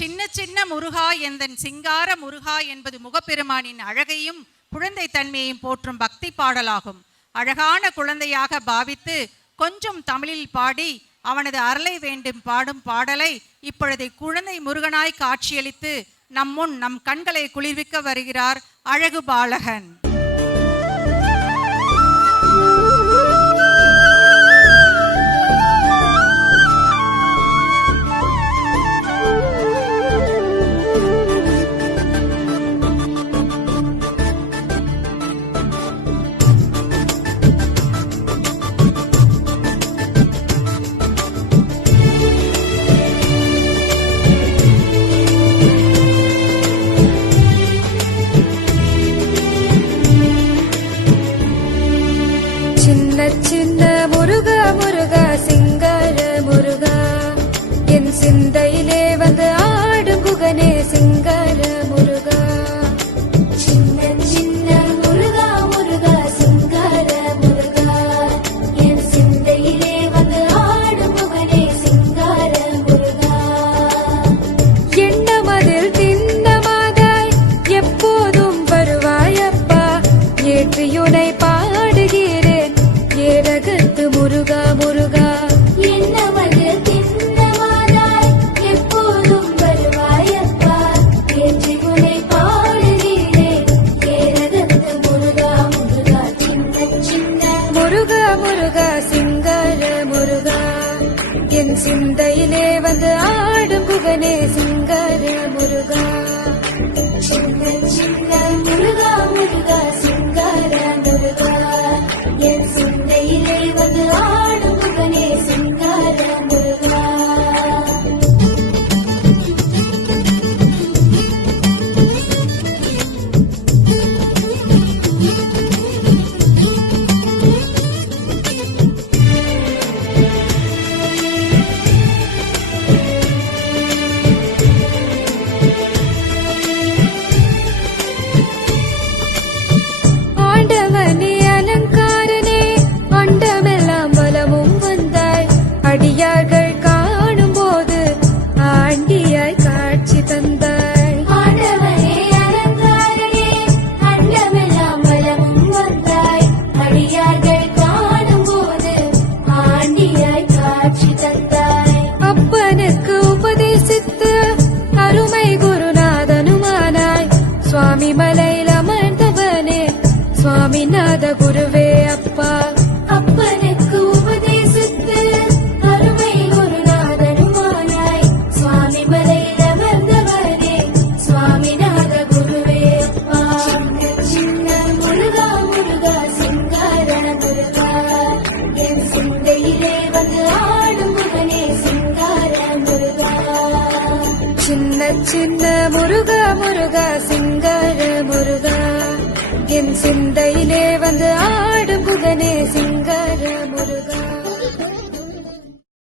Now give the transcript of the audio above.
சின்ன சின்ன முருகா எந்தன் சிங்கார முருகா என்பது முகப்பெருமானின் அழகையும் குழந்தை தன்மையையும் போற்றும் பக்தி பாடலாகும். அழகான குழந்தையாக பாவித்து கொஞ்சம் தமிழில் பாடி அவனது அருளை வேண்டும் பாடும் பாடலை இப்பொழுது குழந்தை முருகனாய் காட்சியளித்து நம்முன் நம் கண்களை குளிர்விக்க வருகிறார் அழகு பாலகன். சின்ன முருகா முருகா சிங்கார முருகா என் சிந்தையிலே வந்து ஆடும் குகனே சிங்கார முருகா. சின்ன சின்ன முருகா முருகா சிங்கார முருகா என் சிந்தையிலே வந்து ஆடும் குகனே சிங்கார முருகா. எண்ணமதில் திண்ணமாதாய் எப்போதும் வருவாயப்பா ஏற்றியுனை பாடுகிறேன் ஏரகத்து முருகா முருகா. என்னமதில் திண்ணமாதாய் எப்போதும் வருவாயப்பா ஏற்றி உனை பாடுகிறேன் ஏரகத்து முருகா முருகா. சின்ன சின்ன முருகா முருகா சிங்கார முருகா என் சிந்தையிலே வந்து ஆடும் குகனே சிங்கார முருகா. சின்ன சின்ன முருகா முருகா சிங்கார முருகா என் சிந்தையிலே வந்து ஆடும் குகனே சிங்கார முருகா. ஆண்டவனே அலங்காரனே அண்டமெல்லாம் பலமும் வந்தாய் அடியார்கள் காணும் போது ஆண்டியாய் காட்சி தந்தாய். ஆண்டவனே அலங்காரனே அண்டமெல்லாம் பலமும் வந்தாய் அடியார்கள் காணும் போது ஆண்டியாய் காட்சி தந்தாய். அப்பனுக்கு உபதேசித்து அருமை குருநாதனுமானாய் சுவாமி மலையில் அமர்ந்தவனே சுவாமிநாத குருவே அப்பா. அப்பனுக்கு உபதேசித்து அருமை குருநாதனுமானாய் சுவாமி மலையில் அமர்ந்தவனே சுவாமிநாத குருவே அப்பா. சின்ன முருகா முருகா சிங்கார முருகா என் சிந்தையிலே வந்து ஆடும் குகனே சிங்கார முருகா. சின்ன சின்ன முருகா முருகா சிங்கார முருகா என் சிந்தையிலே வந்து